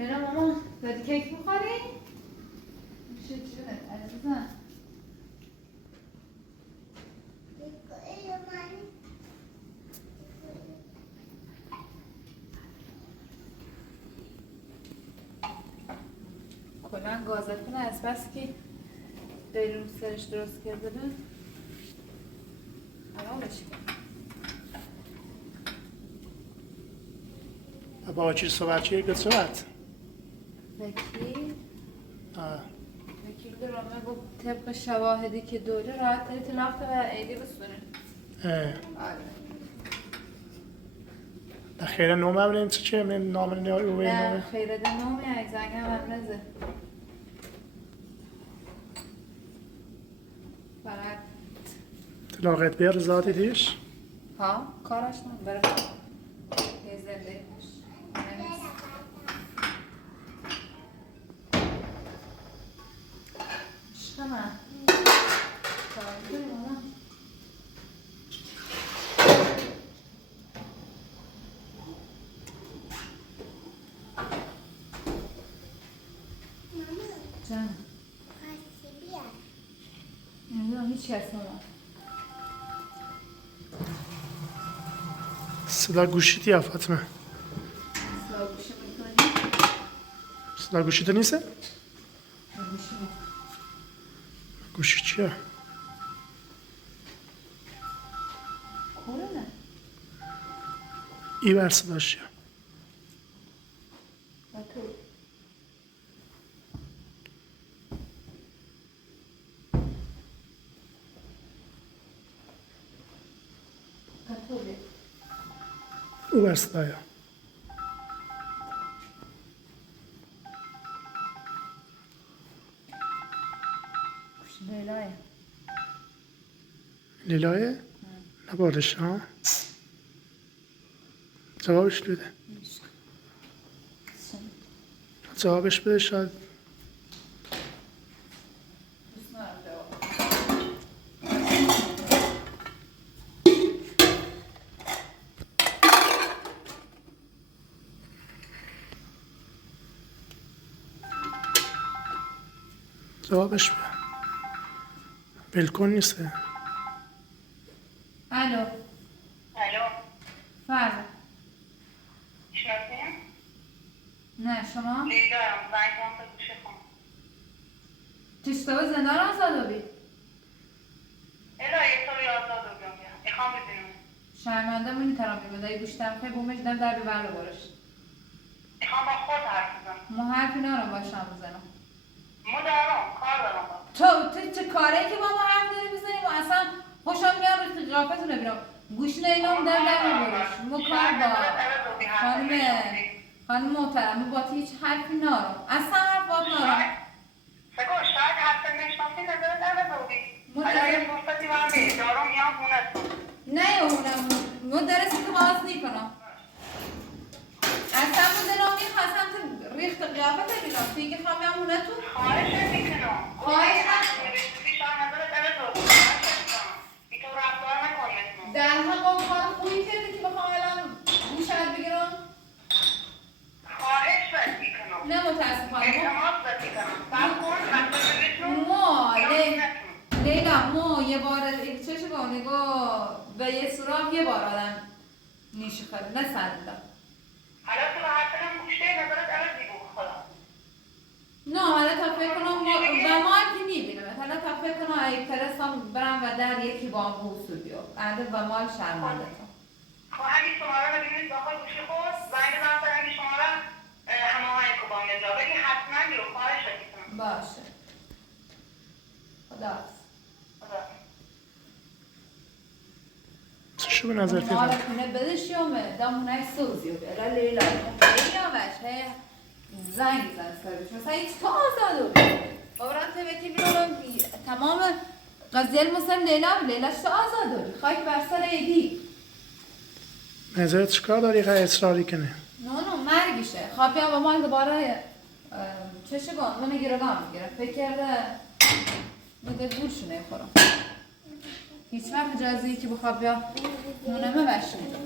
لیلا ماما داری کیک میخوری؟ میشه جونت عزیزم. کلن گازتون از بس که بیرون سرش درست کرده بود خرابش کرد. با چی صحبت چیه که صحبت؟ وکیل درامه گفت طبق شواهدی که دوره راحت تری تلاخت و عیدی بسونه. ده خیره نومه بلیم چه من نام نومه نه خیره ده نومه یک زنگ هم نزه برای تلاقیت بیر ذاتی دیش؟ ها کارش نم برای یه زنده کش شما کاری داری ماما جان نمیدونم هیچی هست ماما صدا گوشیتی یا فاطمه؟ صدا گوشی میکنی؟ صدا گوشیتی نیسته؟ گوشی گوشی چیه؟ کوره نه ای بر صداش چیه؟ و تو کتوله او بر صدایا لیلاه لیلاه؟ نباردش ها؟ جوابش بده جوابش بده شاید جوابش بده بلکن نیسته الو الو فرد شناسیم؟ نه شما لیدارم زنگ هم تا گوشه خون تشتبه زندان آزاد بی الهی تو رو یازداد رو بیام بیام میخوام بدونم شرمنده مونی ترام بیمده گوشتم خیلی بومش دم در ببر رو بارش میخوام با خود حرف بزنم ما حرفی نارم باشم بزنم ما دارم کار دارم با تو چه کاری که با ما حرف داری بزنیم و اصلا خوشم میاد رو قیافتونه بیرم گوش نینام در ببرش ما کار با خانم محترم با هیچ حرفی نارم اصلا حرف باد نارم سگو شاید حرف نشناسی نظرت عوض الان یه فرصتی من بید دارم میام خونتون نه اونم مدرسی که باز نیکنم اصلا مدرم میخواستم تو ریخت قیافت بیرم توی که خواهم بیام اونه تو خواهش میکنم خواهش شاید نظرت عوض بی تو رفتار نکن مثل در همه کار خوبی کردی که بخوام الان گوشت بگیرم خواهش میکنم نه متاسفانه اعتماد میکنم سب کن حتی ما بهتون لیلا ما یه بار چشم با نگاه به یه سراغ یه بار آدم نیشه خواهد نه سنده حالا تو حرف هم گوشه نظرت عوضی بود خدا نه حالا تا فکر کنم و ما که میبینم حالا تا فکر کنم ای پرستم برم و در یکی با هم حوصول بیام بعد و مال شرمنده تا خب همین شماره رو ببینید داخل گوشی خود زنگ بزن تا همین شماره هماهنگ کن با مدرا ولی حتما بیرو خواهش میکنم باشه خدا چشو به نظر حالا تیرم کنه بدش یومه دامونه سوزی و بیاره لیلا لیلا وشه زنگ زن سرش مثلا هیچ تو آزادو باوران تو وکی بیرون تمام قضیه مثلا لیلا تو آزادو خواهی بر سر ایدی نظرت چکار داری که اصراری کنه؟ نه مرگیشه خواه بیام با ما دوباره چشه گان منو گیرگان میگیره فکر کرده بوده گورشونه خورم هیچ وقت اجازه‌ای که بخواه بیا نونمه بشنید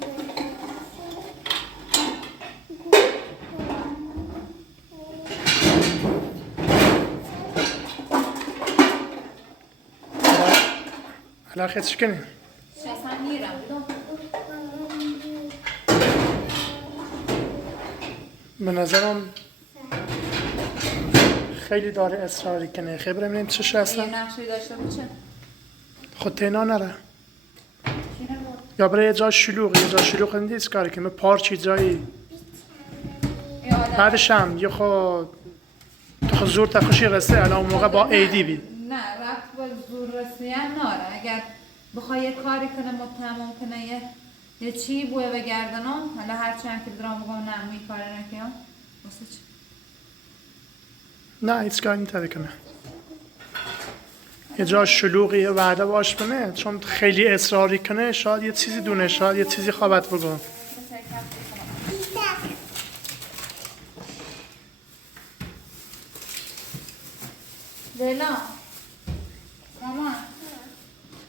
حالا خیلی چی کنیم؟ شاید میرم به نظرم خیلی داره اصراری کنه. خیلی بریم چه یه هستن؟ نقشی داشته باشه خود تینا نره یا برای یه جا شلوغ نیست کاری کنه پارچی جایی بعدش هم یه خود تو زور تخشی رسه الان اون موقع با ایدی بید نه رفت با زور رسیدن ناره اگر بخوای یه کاری کنه متهم کنه یه چی بوه بگردنم حالا هرچی هم که درام بگم نه موی کاری نکنم واسه چی؟ نه هیچ کاری نتده کنه یه جا شلوغی وعده باش بنه چون خیلی اصراری کنه شاید یه چیزی دونه شاید یه چیزی خوابت بگم لیلا مامان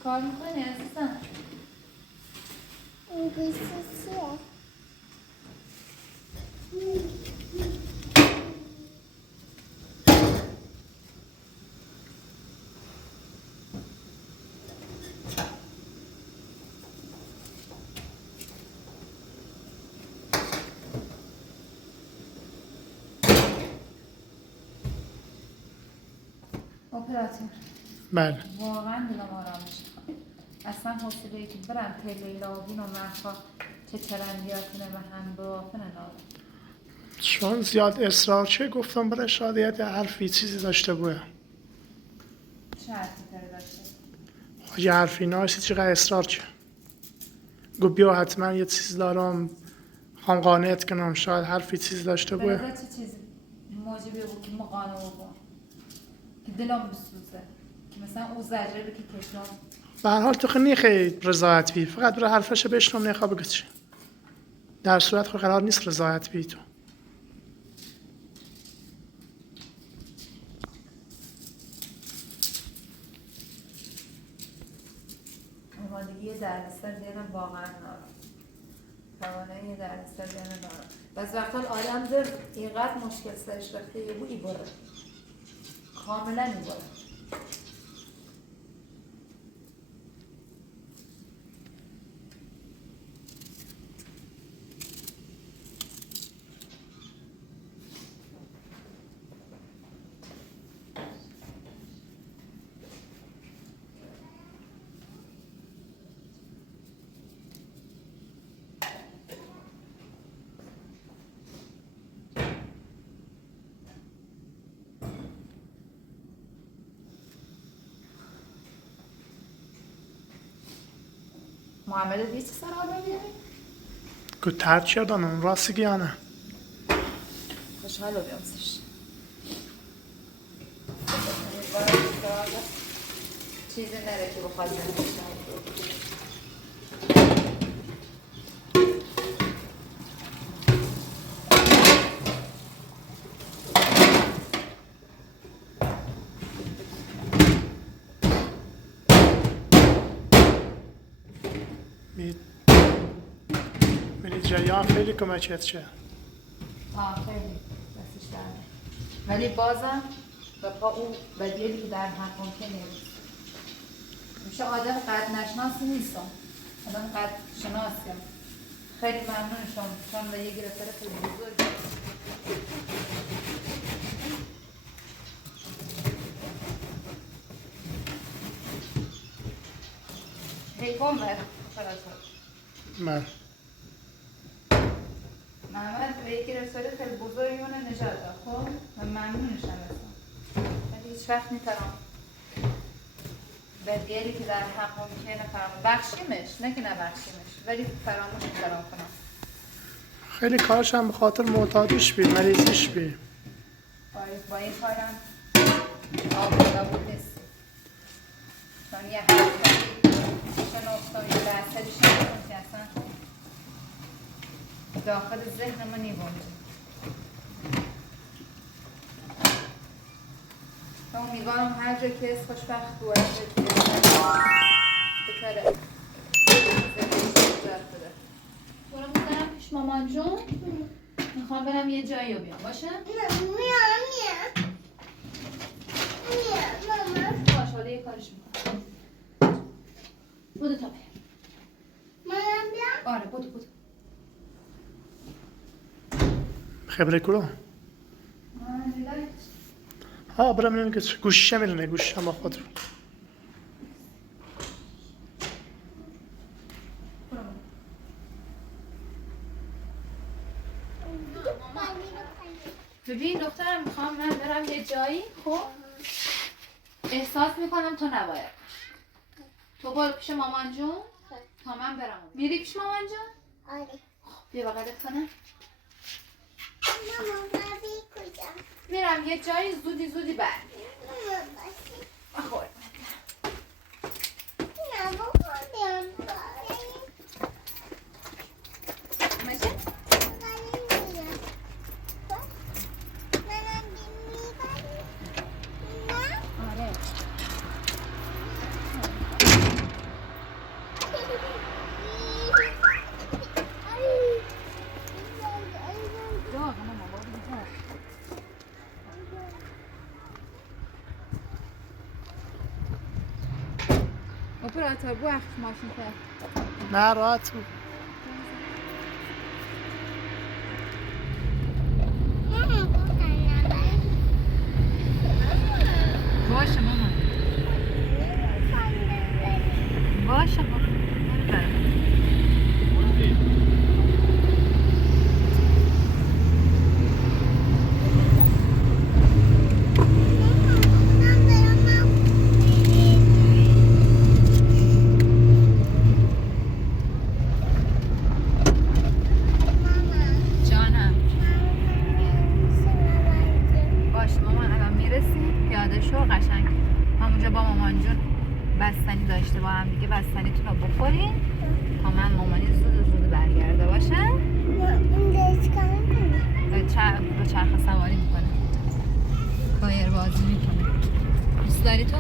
کار میکنی عزیزم؟ اپراتور بله واقعا دلم آرام میشه اصلا حوصله ای که برم لیلا و بین و محفا چه ترندیاتونه و هم بوافن نارم چون زیاد اصرار چه گفتم برای شاید یه حرفی چیزی داشته بوده چه حرفی تره داشته؟ یه حرفی نایسی چقدر اصرار چه گو بیا حتما یه چیز دارم خواهم قانعت کنم شاید حرفی چیزی داشته به بوده نظر چه چیزی موجبی بود که مقانه بکن که دلم بسوزه که مثلا او زجره که کشم به هر حال تو خیلی خیلی رضایت بی فقط برای حرفش بشنم نخواه بگه چی در صورت خود قرار نیست رضایت بی تو آمادگی دردسر دیدن واقعا نارم توانایی یه دردسر دیدن نارم بعض وقتا آدم در اینقدر مشکل سرش رفته یه بو ای بره کاملا ای بره محمد دیگه چه سر حال بگیری؟ که ترچی دانم راستی گیانه خوشحال رو بیامسش چیزی نره که بخواد زنده میری جریان خیلی کمکت چه خیلی دستش درده ولی بازم و پا اون بدیلی که در حق ممکنه میشه آدم قد نشناسی نیستم آدم قد شناسیم خیلی ممنونشم چون به یه گرفتار خیلی بزرگ حیوان بر من محمد به یکی رساله خیلی بزرگی اونه نجات داد خب و ممنونشم ازم ولی هیچ وقت میترم بدگیری که در حق ممکنه فراموش بخشیمش نه که نبخشیمش ولی فراموش میترم کنم خیلی کارش هم به خاطر معتادیش بی مریضیش بی با این کارم آبودا بود نیست چون یه حرفی شناختم یه درصدی شناختم که اصلا داخل ذهن ما نیبونده و امیدوارم هر جا که خوشبخت بود بکره زندگیش نجات بده تو رو میزنم پیش مامان جون میخوام برم یه جایی رو بیام باشه؟ باش حالا یه کارش میکنم بودو تا بریم. منم بیام. آره بودو. خبره کلو ها برم نمیگه گوشه میرنه گوشه ما خود رو ببین دخترم میخوام من برم یه جایی خب احساس میکنم تو نباید تو برو پیش مامان جون تا من برم میری پیش مامان جون؟ آره. بیا بغلت کنم مامان بابی کجا؟ میرم یه جایی زودی برمیام مامان باشه. بخور نه بابا بیام باشه. ماشین؟ ولی میرم. منم میبرم. نه؟ آره Operator bu echt ماشین که نه راحت بود باشه مامان باشه جانم باشه مامان الان میرسیم پیاده شو قشنگ همونجا با مامان جون بستنی داشته با هم دیگه بستنیتون رو بخورین تا من مامانی زود برگرده باشه با چرخ سواری میکنه کایر بازی میکنه دوست داری تو؟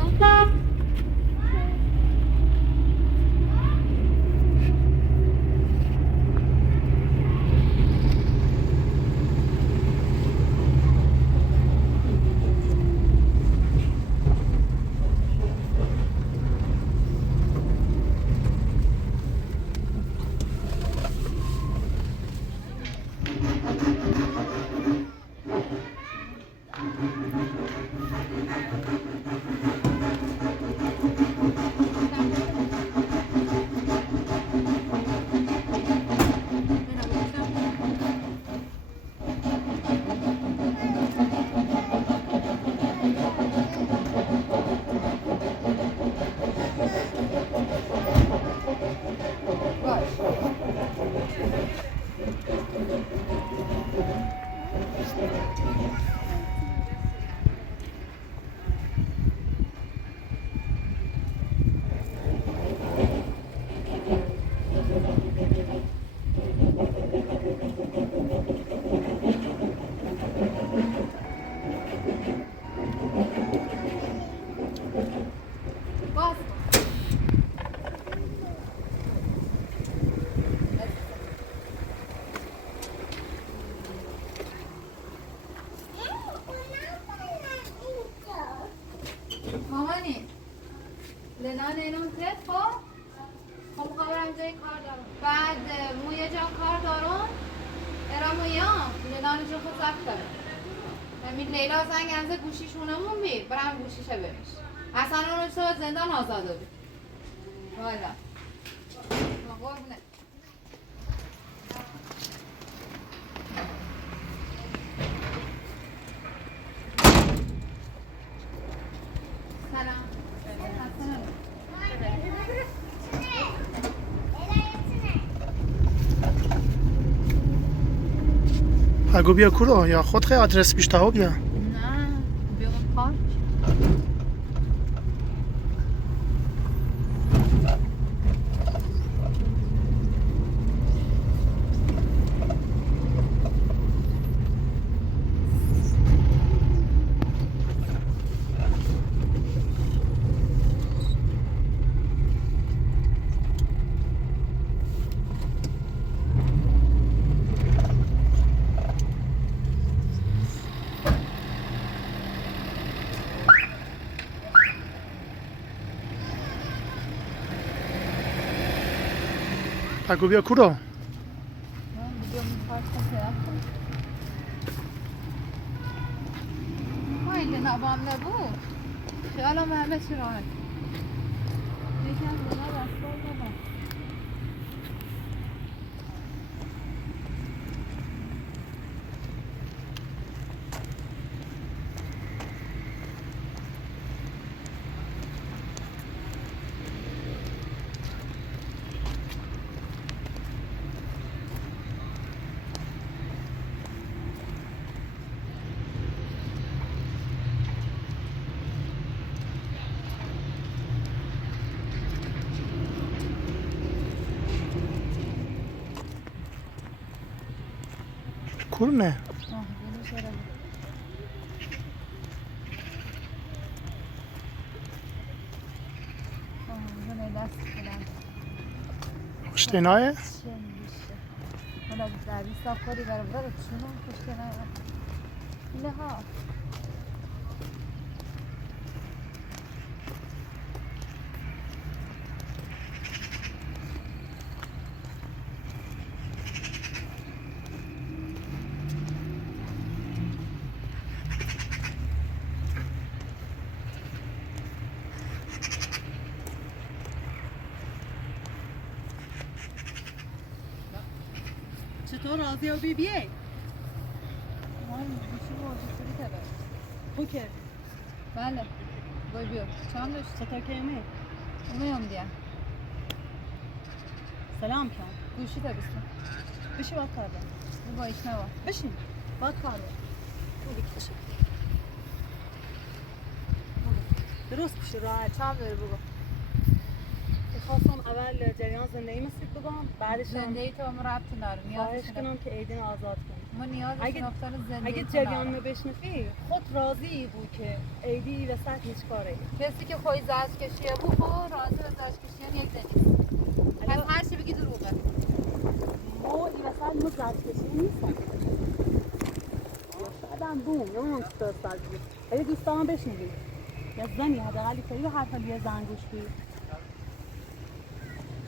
مامانی لنان اینم کرد خب خبرم جای کار دارم بعد مویا جا کار دارم ارام مویا لنان جو خود زفت دارم همین لیلا زنگ انزه گوشیشونمون بی برم گوشیشه بمیش اصلا اونو تو زندان آزاده بی والا قربونه سلام اگه بیا کرو یا خود خیلی آدرس بیشتر ها بیا نه بیا پارک بگو بیا کورو من دیگه میخواستم برم. ما اینکه نبام نبود خیالم همه چی راحت. یکم دیگه دستگاه دادم. کور نه اینو چرا من دست کنم خوشتینایه چه میشه حالا در 20 صاف کاری برای برای چونم کشته نه اینه ها چطور راضی و بیه؟ من گوشی موجودی تبه خوب کرد. بله بای بیو چند داشت چطور که ایمی؟ اومیم دیم سلام کرد. گوشی تبستم بشی باید کار دارم. او با ایش نوا بشین. باید کار دارم. بشین. درست بشی راحت. چند داری بگو خواستم اول جریان زندگی مسید بگم بعدش هم زندگی تو هم ربط نداره خواهش نیازش کنم که ایدین آزاد کنی. ما نیاز اگه- شناختن زندگی اگه تو جریان ندارم. بشنفی خود راضی بود که ایدی وسط هیچ کاره. کسی که خوی زرش کشیه بود خب راضی به زرش کشیان یک نیست از هر چی بگی دروغه ما این وسط ما زرد کشی نیستم. شاید هم بوم نمیم چطور سال بود. اگه دوستان بشنوی یا زنی حداقل سری به حرف یه زن گوش بید.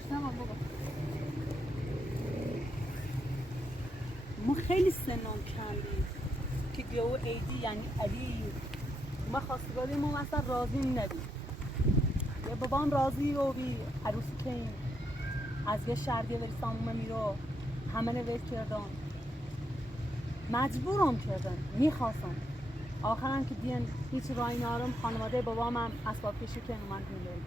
شما بگو ما خیلی سنم کندیم که گیو ایدی یعنی علی ما خواستگاری ما مثلا راضی نبید یا بابام راضی و بی عروسی کهیم از یه شرگه بری سامومه میرو همه نوید کردن مجبورم کردن میخواستم آخرم که دین هیچ رای نارم خانواده بابام هم اسباب کشی که من دیدم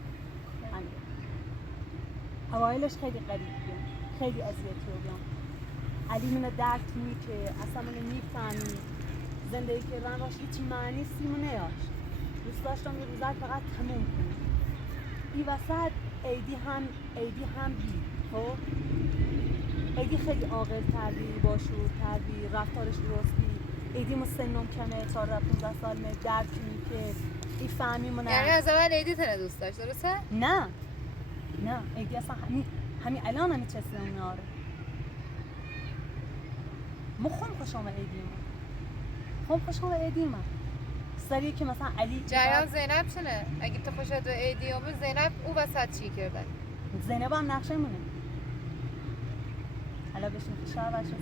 اوایلش خیلی غریب بودم خیلی اذیتی بودم علی منو درک می که اصلا منو میفهمی زندگی کردن باش هیچ معنی سیمو نیاش دوست داشتم یه روزک فقط تموم کنم این وسط ایدی هم بی خب ایدی خیلی عاقل تردی باشور تردی رفتارش درست بی ایدی ما سنم کمه 14-15 سال می درک می که این فهمی منو یعنی از اول ایدی تنه دوست داشت درسته؟ نه ایدی اصلا همین الان همی چه سنم ناره مخم خوشم ایدی خب خوشم ایدی من سریع که مثلا علی جریان زینب چنه؟ اگه تو خوشت و ایدی اومد زینب او وسط چی کرده؟ زینب هم نقشه منه حالا بشین فشار باشه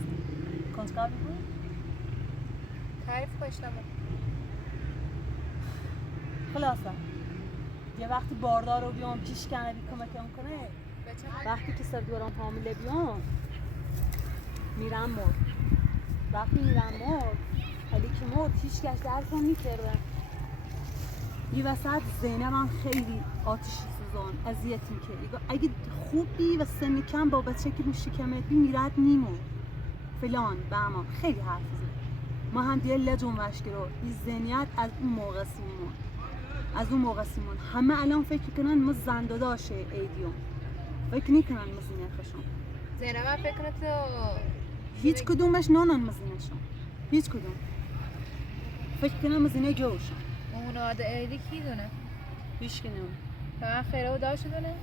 کنجکاوی بود تعریف خوش نمون خلاصه یه وقتی باردار رو بیام پیش کنه بی کمکم کنه به چه؟ وقتی که سردورم حامله بیام میرم مرد وقتی میرم مرد علی که مرد هیچ کس درکم میکردن این وسط زینب هم خیلی آتشی سوزان اذیت میکرد اگه خوب بی و سن کم با بچه که شکمت بی میرد نیمون فلان بهمان خیلی حرف زد ما هم دیگه لجون وشکرو این ذهنیت از اون موقع سیمون همه الان فکر کنن ما زنده داشه ایدیوم فکر نیکنن مزینه خشم زینب هم فکر کنه تو هیچ کدومش نانن مزینه شم هیچ کدوم فکر کنم مزینه جوشم اون آده ایدی کی دونه؟ هیچ کنم فقط خیره و داشت دونه؟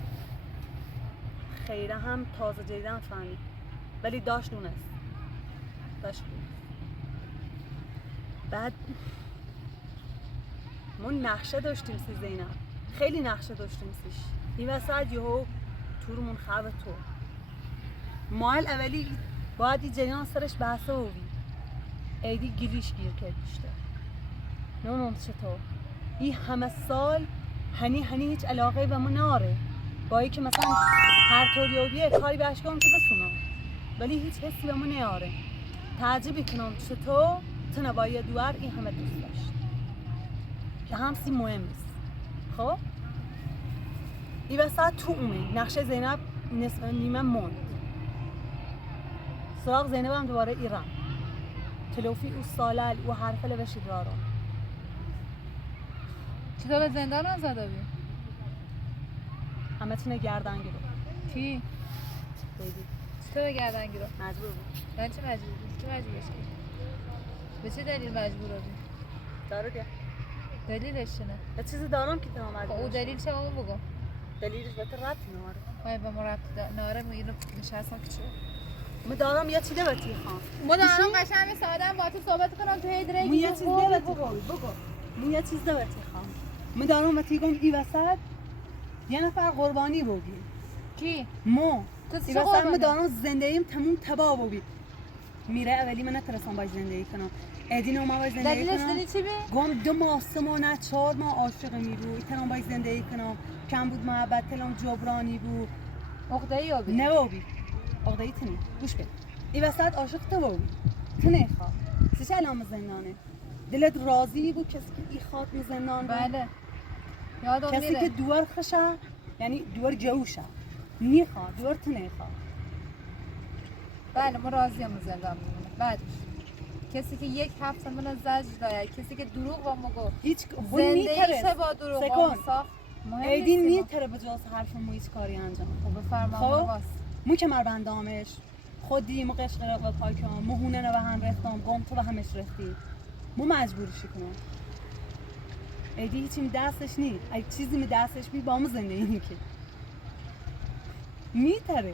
خیره هم تازه جدیدن فهمید ولی داشت دونست بعد ما نقشه داشتیم سی زینب خیلی نقشه داشتیم سیش این وسط یهو تورمون خواب تو مال اولی باید این جریان سرش بحثه بودی ایدی گلیش گیر کرد بیشتر نونم چطور این همه سال هنی هیچ علاقه به ما ناره با ای که مثلا هر طوری و بیه کاری بهش کنم که بسونم ولی هیچ حسی به ما نیاره تعجبی کنم چطور تو نبایی دوار این همه دوست داشت که همسی مهم نیست خب این وسط تو اومه نقشه زینب نیمه موند سراغ زینب هم دوباره ایران تلوفی او سالل او حرف لبشید رارو چطور به زندان آزاده بی؟ همه تونه گردن گیرو کی؟ بیدی چطور به گردن گیرو؟ مجبور بود من چه مجبور بود؟ کی مجبورش کرد؟ به چه دلیل مجبور بودی؟ دارو بیا دلیلش چنه؟ یه چیزی دارم که تمام خب مجبور او دلیل چه اون بگو؟ دلیلش بهتر ربطی نماره باید به ما ربط ناره ما اینو نشستم که چه؟ من دارم یه چیزی بهت میخوام ما دارم قشنگ سادم با تو صحبت کنم تو هی من یه چیز بهت میخوام بگو من یه چیز بهت میخوام من دارم بهت میگم این وسط یه نفر قربانی بودی کی؟ ما تو این چه وسط من قربانی؟ دارم زندگیم تموم تباه بودی میره اولی من نترسم باید زندگی کنم ادینو ما باید زندگی دلیلش کنم دلیل چی بی؟ گم 2 ماه 3 ماه نه 4 ماه عاشق میرو ایترام باید زندگی کنم کم بود محبت تلم جبرانی بود عقده‌ای یا بی؟ نه بابی عقده‌ای تنی گوش بده این وسط عاشق تو بابی تو نخواه چه علامه زندانه دلت راضی بود کسی که ای خواد می زندان بود بله یادم کسی میره که دوار خشه یعنی دوار جوشه میخواد دوار تو نخواه بله ما راضیم زندان میمونه بعدش کسی که یک هفته من از زجر داید کسی که دروغ با ما گفت هیچ زندگیشه با دروغ با ما ساخت مهم ایدین نیست میتره به جاز حرف مو هیچ کاری انجام خب بفرما خب باس مو که مربندامش خودی مو قشقرق و پاکم مو هونه به هم رفتم گم تو به همش رفتی مو مجبورشی کنم ایدی هیچی می دستش نیست اگه چیزی می دستش بی با مو زندگی که میتره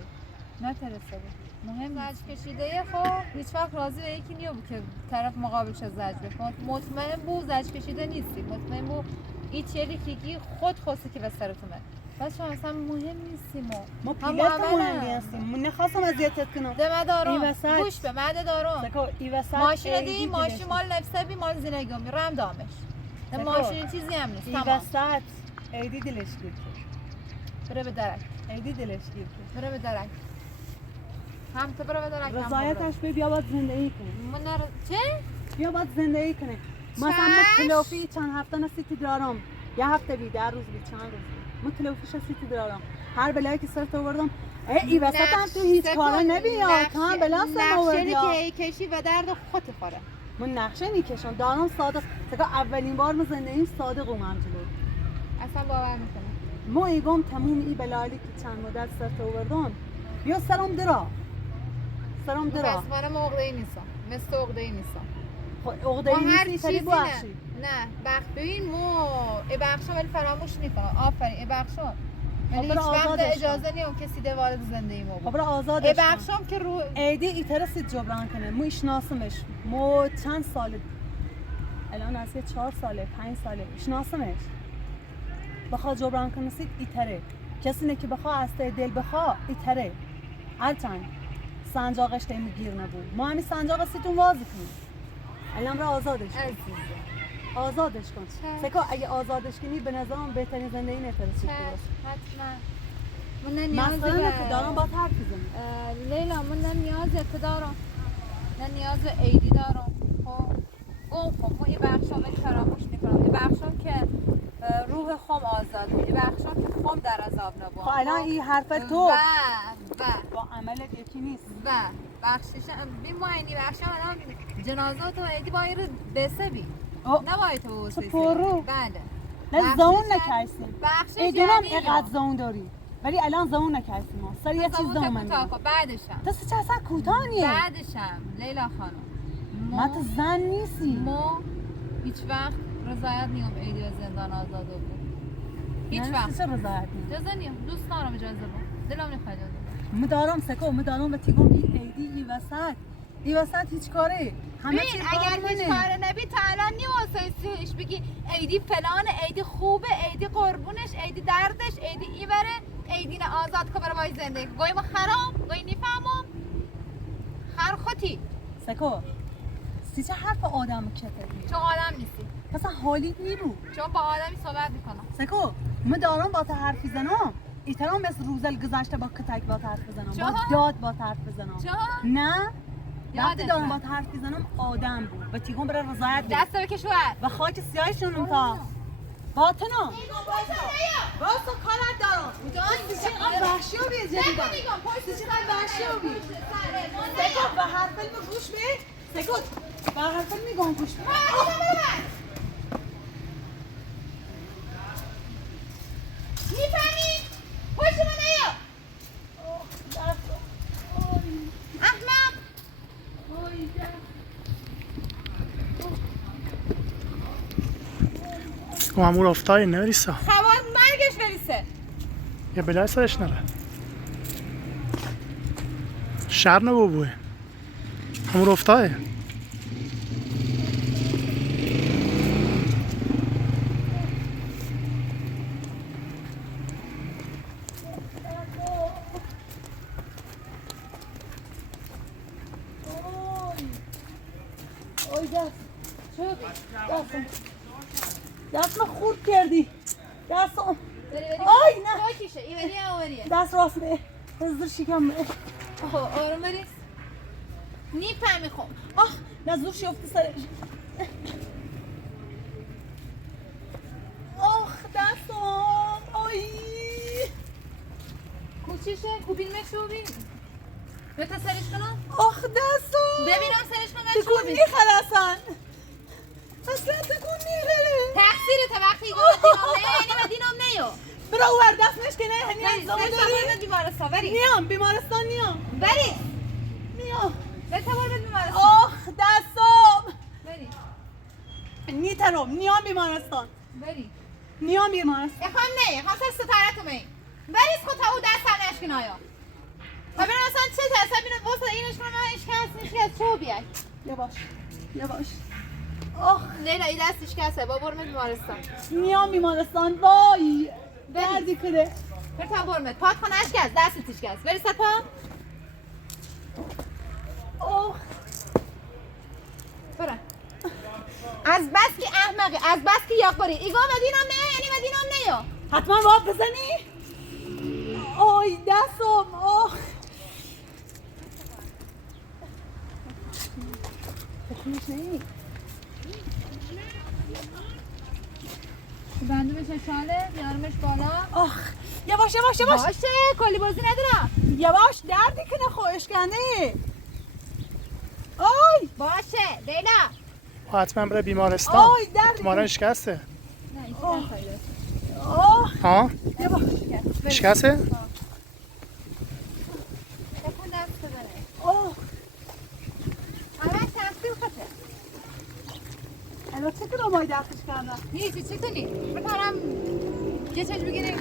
نه ترسه بود مهم زجر کشیده خب هیچ وقت راضی به یکی نیو بود که طرف مقابلش زجر بخواد مطمئن بود زجر کشیده نیستی مطمئن بود این چیلی که خود خواسته که به سرتونه بچه اصلا مهم نیستیم ما پیلت مهمی هستیم من نخواستم اذیتت کنم ده این دارم وسط گوش به مده دارم سکو این وسط ماشین دی ماشین مال نفسه بی مال زندگی رم دامش ده سکو. ماشین چیزی هم نیست این تمام وسط ایدی دلش گیر کرد بره به درک ایدی دلش گیر کرد بره به درک هم تو بره به درک هم رضایتش به بیا باید زندگی کنه من چه؟ بیا باید زندگی کنه مثلا چشم. من تلافی چند هفته نسیتی دارم یه هفته بی 10 روز بی چند روز بی من تلافیش سیتی دارم هر بلایی که سرت آوردم این وسط هم تو هیچ کاره نبیا تو هم بلا سر آوردی نقشه که کشی و درد خود خوره من نقشه میکشم دارم صادق سکا اولین بار من زندگیم صادق اومم جلو اصلا باور میکنم ما ایگم تموم ای بلالی که چند مدت سرت آوردم بیا سرم درا پس منم عقده‌ای نیستم مثل عقده‌ای نیستم عقده‌ای ما هر نیستی تری چیزی بخشی نه بخت ببین مو بخشم ولی فراموش میکنم آفرین بخشم یعنی هیچ وقت اجازه نیام کسی دوار زندگی ما بود خب آزادش کن بخشم که رو ایدی ایترسی جبران کنه مو اشناسمش مو چند ساله الان از 4 ساله 5 ساله اشناسمش بخواد جبران کنه سید ایتره کسی نه که بخواه از دل بخواه ایتره هرچند سنجاقش تیم گیر نبود ما همین سنجاق سیتون واضح کنیم الان را آزادش کن آزادش کن سکا اگه آزادش کنی به نظرم بهترین زندگی نترسی درست حتما من نه نیازی مثلا که دارم با حرف بزنم لیلا من نه نیازی که دارم نه نیاز به ایدی دارم خب این بخشم این فراموش میکنم این بخشم که روح خم آزاد بود این بخشم که خم در عذاب نبود خب الان این حرف تو و با عملت یکی نیست و بخشش بی ما اینی بخشم الان جنازات و ایدی باید بسبی نباید تو بسیسی پرو بله نه زون نکرسی بخشش ایدونم اینقدر زون داری ولی الان زون نکرسی ما سر یه چیز زون من میگم بعدشم تو چه اصلا کوتاهیه بعدشم لیلا خانم من تو زن نیستی ما هیچ وقت رضایت نیم ایدی به زندان آزاده بود هیچ وقت چه رضایت نیم اجازه نیم دوست دارم اجازه بود دلم نمیخواد اجازه بود مدارم سکو مدارم و تیگم این ایدی این وسط هیچ کاره همه چی اگر هیچ کاره نبی تا الان نیواسایش بگی ایدی فلان ایدی خوبه ایدی قربونش ایدی دردش ایدی ایبره ایدی نه آزاد که برای زندگی گوی ما خرام گوی نفهمم هر خودی سکو سی چه حرف آدم کته چون آدم نیستی، مثلا حالیت نیرو چون با آدمی صحبت میکنم. سکو من دارم با تو حرف زنم ایترام مثل روزل گذشته با کتک با حرف بزنم چرا؟ با داد با حرف بزنم چرا؟ نه یادت وقتی دارم رفت. با حرف بزنم آدم بود و تیگون برای رضایت بود دست بکش ور. و خاک سیاهشون تا باطنم واسه کارت دارم چقدر وحشی و بیه جدیدن چقدر وحشی و بیه سکوت به هر فیلم گوش بید سکوت به هر فیلم میگم گوش بید میفهمی؟ پشت من نیا. احمق. و همون افتای نریسا خواب مرگش بریسه. یه بلای سرش نره شر نبو بوی همون افتای اوی دستم خورد کردی دستم آی نه پاکیشه ایوری اوریه. دست راست به حضر شکم به خب آروم بریس. میفهمی خب. آخ نزدور شیفتی سرش آخ دستم آی کوچیشه کوبین مشوبی. به تا سرش کنم. آخ دستم ببینم سرش کنم تکون چوبی. میخل اصلا تکون میخله تقصیر تا وقتی گفت دینام نه یعنی دینام نیو. برو ور دست نشکنه هنی نه انزامو سر داری سوار بیمارستان بری. نیام بیمارستان نیام بری. نیام به سوار بیمارستان. آخ دستم بری. نیترم نیام بیمارستان بری. نیام بیمارستان اخوام نه اخوام سر ستارتو می. بریز خود تا او دست نشکن آیا. و ببین مثلا چه تصمیم بینه واسه اینش کنم اشکست چه بیای. یواش آخ لیلا این دستش کسه با برمت بیمارستان. نیام بیمارستان وای دردی کده بر تا برمت پات خانه اشکست دستش کس بری سپا. آخ برو. از بس که احمقی از بس که یاق بری ایگاه مدینم نه یعنی مدینم نیو. حتما باید بزنی آی دستم آخ تکونش نمی بندومش شاله بیارمش بالا. آخ یواش باشه کلی بازی ندارم. یواش دردی کنه خوش کنه آی باشه لیلا. حتما بره بیمارستان آی دردی احتمالاً شکسته نه این چه آه ها یواش شکسته تکون دست بزنه. آه همه تفصیل خطه. الان چه کنم آی دستش کردم نیستی چی کنی؟ بکنم یه چیز بگیری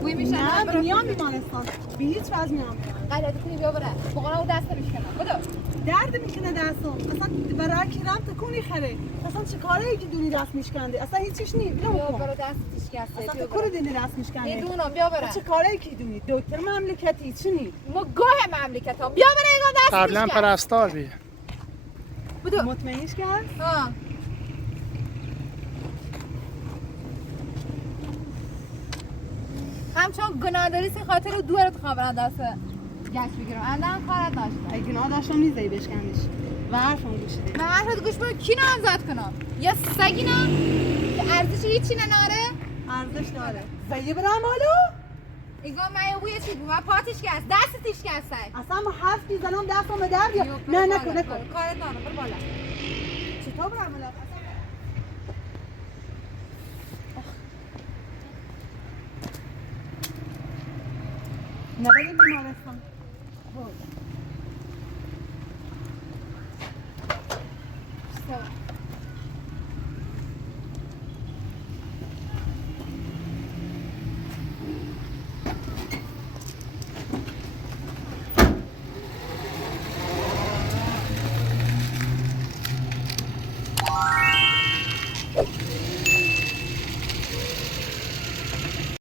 بوی میشه. نه میام بیمارستان به هیچ وجه میام غلطی کنی بیا بره بقیرم او دست میشکنم بدو. درد میکنه دستم اصلا برای کیرم تکونی خره اصلا چه کاری که دونی دست میشکنده اصلا هیچیش نی بیا بیا برو دستش کسته. اصلا بیا تکون برو. دینی دست میشکنده میدونم بیا بره. چه کاری که دونی دکتر مملکتی چی نی ما گاه مملکت هم بیا بره ایگاه دستش قبلا کس. پرستار بیه بدو. مطمئنش کرد ها. همچون گناه داری سی خاطر رو دورت خبرن دست گشت بگیرم اندم کارت داشتم. اگه گناه داشتم نیزهی بشکندش و حرفم گوشیده من حرفت گوش برو کی نامزد کنم یا سگی نه که ارزش هیچی ناره. ارزش داره زیه برم حالا ایگاه من بوی چی بود من پاتش کس دستش کسته. اصلا ما حرف میزنم دستم به درد بیاد. نه نکن کارت نانه برو بالا. چطور برم حالا نبریم بیمارستان